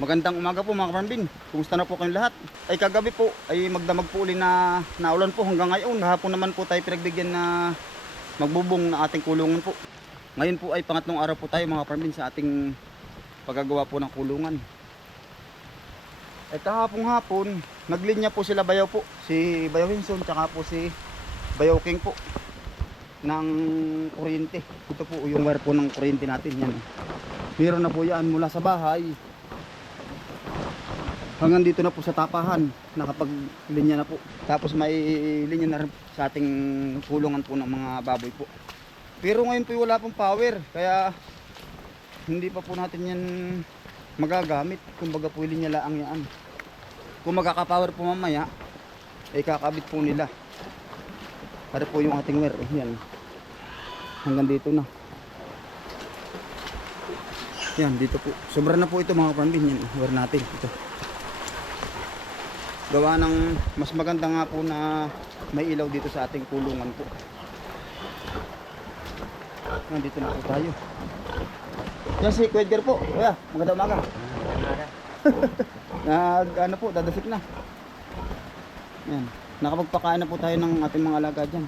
Magandang umaga po mga kaparambin. Kumusta na po kayong lahat? Ay kagabi po ay magdamag po uli na naulan po hanggang ngayon. Hapon naman po tayo pinagbigyan na magbubong na ating kulungan po. Ngayon po ay pangatlong araw po tayo mga kaparambin sa ating paggagawa po ng kulungan. At kahapong hapon, naglinya po sila Bayaw po. Si Bayaw Hinson tsaka po si Bayaw King po ng kuryente. Ito po yung wire po ng kuryente natin. Yan. Meron na po yan mula sa bahay. Hanggang dito na po sa tapahan. Nakapaglinya na po. Tapos may linya na rin sa ating kulungan po ng mga baboy po. Pero ngayon po wala pong power kaya hindi pa po natin yan magagamit. Kumbaga po linya laang yan. Kung magkakapower po mamaya ay kakabit po nila. Para po yung ating wire. Yan hanggang dito na yan dito po. Sobra na po ito mga kapambin. Yan wire natin. Ito. Gawa ng mas maganda nga po na may ilaw dito sa ating kulungan po. Nandito na po tayo. Yan si Kuya Edgar po. Kuya maganda umaga. Nag ano po dadasik na. Yan. Nakapagpakain na po tayo ng ating mga alaga dyan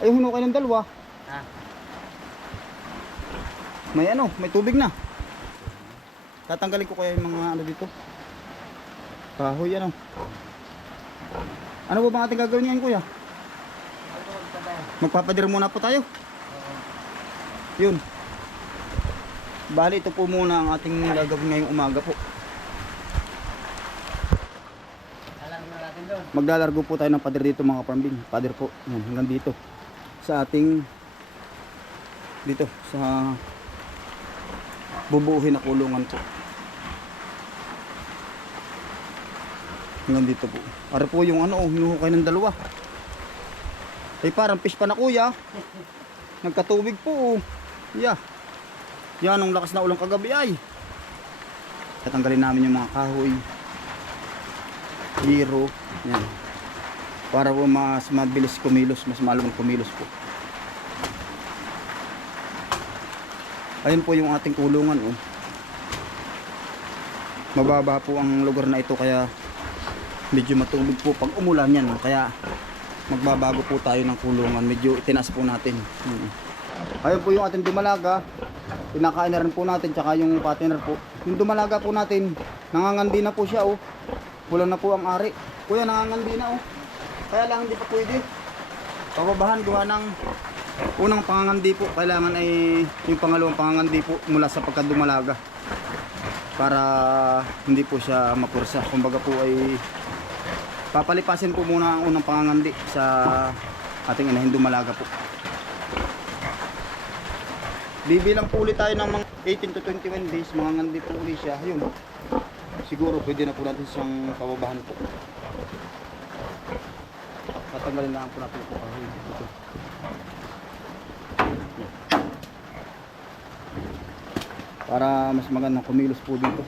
ay huno kayo ng dalawa. Ah. may ano may tubig na. Tatanggalin ko kaya yung mga ano dito. Kahoy ano? Ano ba bang ating gagawin ngayon kuya? Magpapadir muna po tayo. Yun. Bali ito po muna ang ating gagawin ngayong umaga po. Maglalargo po tayo ng pader dito mga parmbin pader po. Yan, hanggang dito sa ating dito sa bubuuhin na kulungan po. Hanggang dito po. Para po yung ano oh, hinuhukay ng dalawa. Ay parang fish pa na kuya. Nagkatubig po oh. yeah. Yan ang lakas na ulang kagabi ay. Tatanggalin namin yung mga kahoy. Hero yan para po mas mabilis kumilos mas malamang kumilos po. Ayun po yung ating kulungan oh. mababa po ang lugar na ito kaya medyo matubig po pag umulan yan kaya magbabago po tayo ng kulungan. Medyo itinaas po natin. Hmm. ayun po yung ating dumalaga. Pinakain na po natin tsaka yung partner po. Yung dumalaga po natin nangangandi na po siya oh. Wala na po ang ari. Kuya nangangandi na oh kaya lang hindi pa pwede. Pababahan gawa ng unang pangangandi po. Kailangan ay yung pangalawang pangangandi po mula sa pagkadumalaga para hindi po siya mapursa. Kumbaga po ay papalipasin po muna ang unang pangangandi sa ating inahin dumalaga po. Bibilang po ulit tayo ng mga 18 to 21 days mga ngandi po ulit siya. Yun siguro pwede na po natin siyang pababahan po tatanggalin lang po. Natin po kahoy dito para mas magandang kumilos po dito.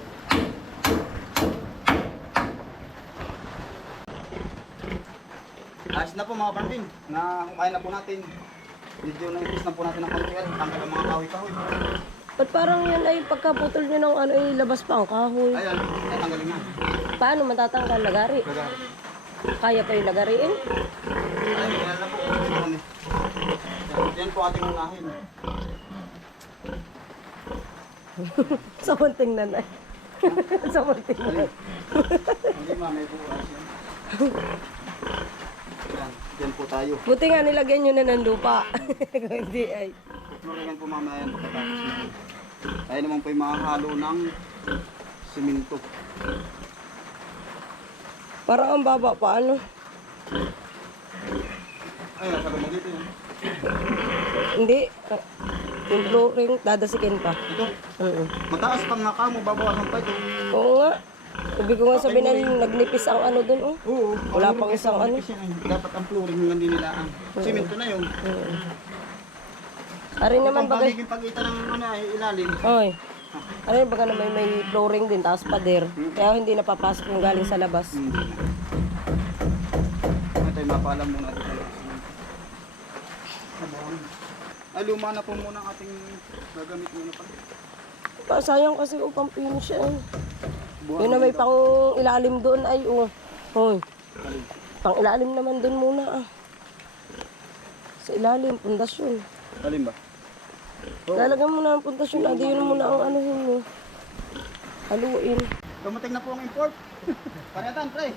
Ayos na po mga pardin na kumain na po natin. Medyo na-increase na po natin ang konti. Tanggal ang mga kahoy-kahoy. Ba't parang yan ay pagkaputol nyo ng ano ay labas pa ang kahoy? ayan tatanggalin na Paano? Matatanggal? Lagari? Gagawin. Kaya yung lagariin? Yan lang po. Yan, Yan po ating unahin. Sa munting nanay. Sa munting nanay. Hindi ma, may bukas yan. Yan, dyan po tayo. Buti nga nilagyan nyo na ng lupa. Kung Hindi ay. Tutuloyan po mamaya yan pagkatapos nito. Tayo naman po yung makahalo ng simento. Parang ang baba pa ano. Ayun, sabi mo dito yan. Hindi. Yung flooring, dadasikin pa. Ito, Oo. mataas pang nga kamo, babawasan pa ito. Oo nga. Sabi ko nga sabihin na nagnipis ang ano dun oh. Oo. Wala pang isang ano. Dapat ang flooring yung hindi nila ang simento na yun. Ari naman bagay. pagiging pagitan ng ano, ilalim. Oy. Ano yung baga naman may flooring din, tapos pader. Kaya hindi napapasok yung galing sa labas. Hmm. Ito yung mapaalam muna dito. Ay, luma na po muna ang ating gagamit muna pa. Pa, sayang kasi upang finish yan. Buwan Yun na may pang ilalim doon ay oh. Hoy. Pang ilalim naman doon muna ah. Sa ilalim, pundasyon. Alin ba? Lalagyan mo na ng pundasyon. Adi yun muna ang ano mo. Haluin. Dumating na po ang import. Parehatan, pre.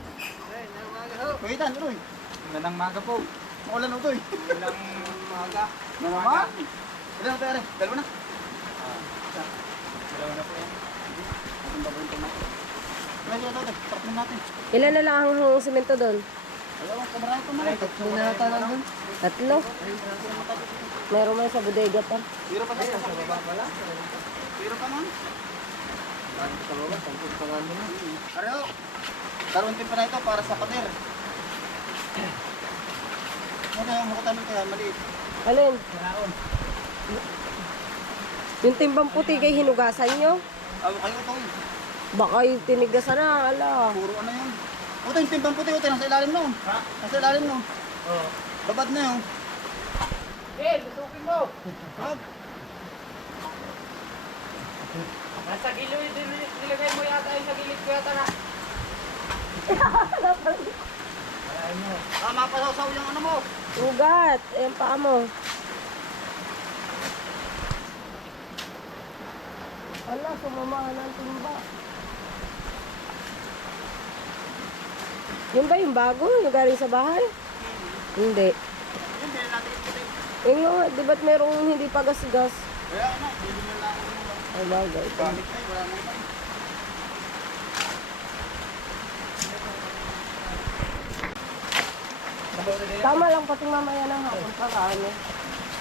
Pagitan, utoy. Magandang maga po. Makulan na utoy. Magandang maga. Na naman? Ilan na tayo? Dalawa na? Dalawa na po yan. Natin. Ilan sila tayo? Tapin natin. Ilan na lang ang simento doon? Ayaw, kamarami pa man. Tatlo na yata lang dun. Tatlo. Meron man sa bodega pa. Biro pa. Sa baba pala. Biro pa man. Sa baba, tangkot pa nga nila. Karoon din pa na ito para sa pader. Ano yung mukutan kaya maliit. Alin? Karaon. Yung timbang puti kay hinugasan nyo? Awa kayo ito. eh. Baka yung tinigasan na, ala. Puro ano yun. Ito yung timbang puti. Ito nasa ilalim nun. Ha? Nasa ilalim nun. Oo. Babad na yun. Eh, lutukin mo. Hab. Nasa gilid, nil- nilagay mo yata yung sa gilid ko yata na. Ah, mapasaw-saw yung ano mo. Ugat. Ayan pa mo. Ala, sumama na ang timba. Yun ba yung bago? Yung galing sa bahay? Hindi. Yung Yung nga, di ba't merong hindi pa gas-gas? Kaya ano, bilhin nyo lang ano. Ay, bagay. Gamit tayo, wala nang tayo. Tama lang pati mamaya ng hapon para ano.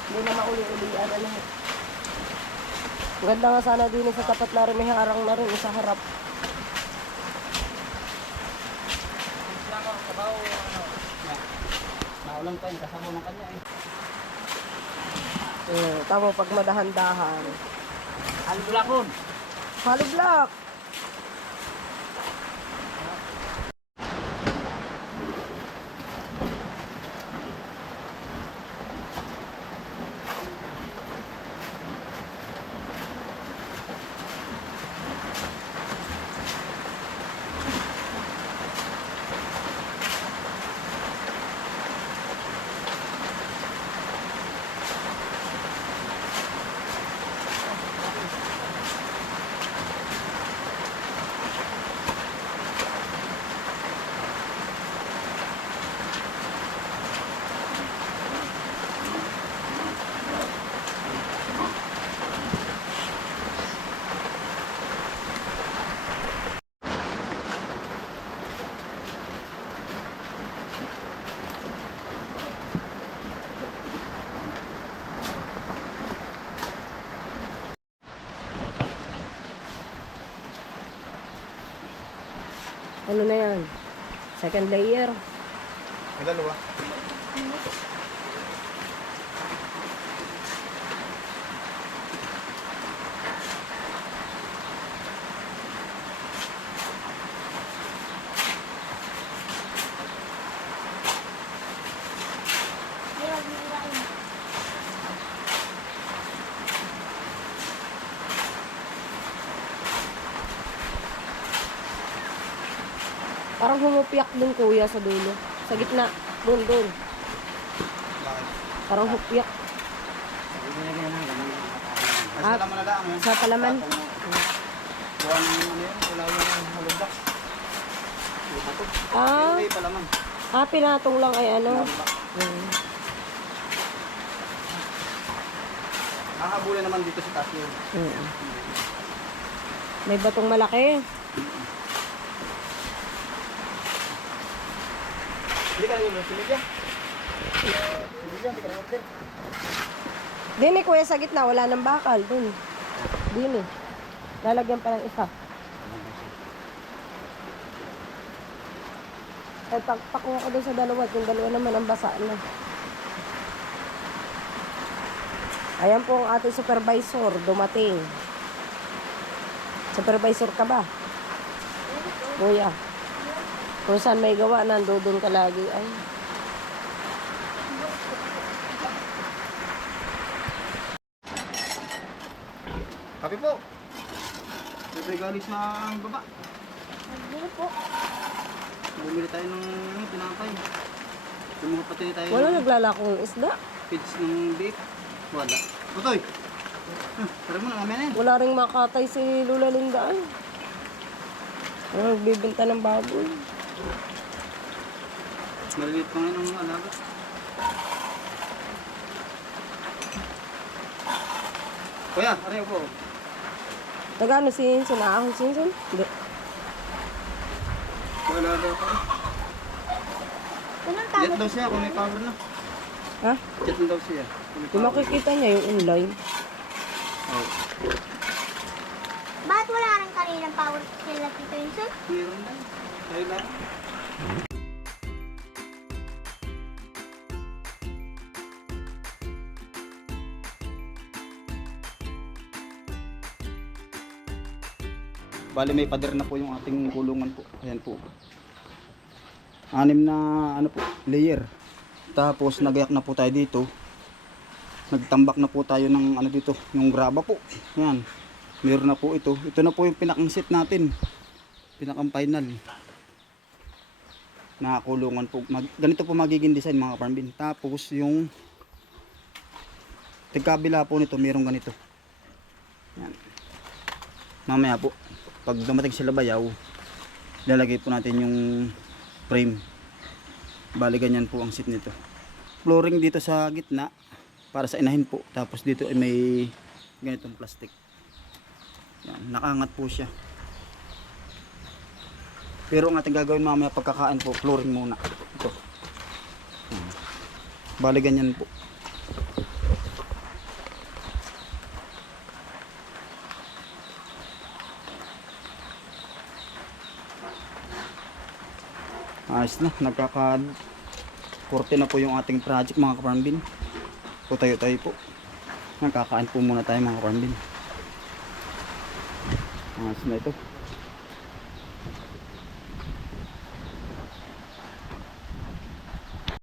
Hindi na mauli-ulian na lahat. Ganda nga sana din sa tapat na rin, may harang na rin sa harap. Ako, sabaw, ano. Naulang tayo, kasama ng kanya eh. Eh, tama pag madahan-dahan. Ang bulakon. Ano na yan? Second layer. May dalawa. Parang humupiyak din kuya sa dulo. Sa gitna. Doon. Bakit? Parang hupiyak. Ah, sa laman na lang. eh. sa palaman. Buwan ano yun, wala yung. Ah, palaman. ah, pinatong lang ay ano. Hmm. Nakahabulin naman dito sa taas yun. Hmm. May batong malaki. Hindi ka yung sinigyan. Sinigyan, hindi ka na order. Din eh, kuya sa gitna, wala nang bakal. Dun. Din eh. Lalagyan pa ng isa. Ay, pakpak mo ako dun sa dalawa. Yung dalawa naman ang basa na. Ayan po ang ating supervisor. Dumating. Supervisor ka ba? Kuya. Kung saan may gawa, nandoon ka lagi. Ay. Kape po. Ay galing sa baba. Ano po? Bumili tayo ng ano, tinapay. Kumuha pati tayo Wala ng naglalakong isda. feeds ng beef. Wala. Utoy! Ah, tara mo na, mamaya na yan. Wala ring makatay si Lula Lindaan. Ano nagbibenta ng baboy? Maliliit pa ngayon ang alaga. Kuya, aray po. Nagano si Inson? Naahon si Inson? Hindi. Wala daw pa. Jet daw siya kung may power na. Ha? Jet daw siya. Kung makikita niya yung online. Oh, Bakit wala rin kaninang power sila Tito Inson? meron na. Tayo lang. Bali may pader na po yung ating kulungan po. Ayan po. Anim na ano po, layer. Tapos nagayak na po tayo dito. Nagtambak na po tayo ng ano dito, yung graba po. Ayan. Meron na po ito. Ito na po yung pinakang set natin. Pinakang final. Nakakulungan po. Mag, ganito po magiging design mga farm bin. Tapos yung tigkabila po nito, merong ganito. Yan. Mamaya po, pag dumating sila bayaw, lalagay po natin yung frame. Bali ganyan po ang seat nito. Flooring dito sa gitna para sa inahin po. Tapos dito ay may ganitong plastic. Yan, nakaangat po siya. Pero ang ating gagawin mamaya pagkakain po, flooring muna. Ito. Yan. Bali ganyan po. Ayos na, nagkaka korte na po yung ating project mga kaparambin. Po tayo tayo po. Nagkakain po muna tayo mga kaparambin. Ayos na ito.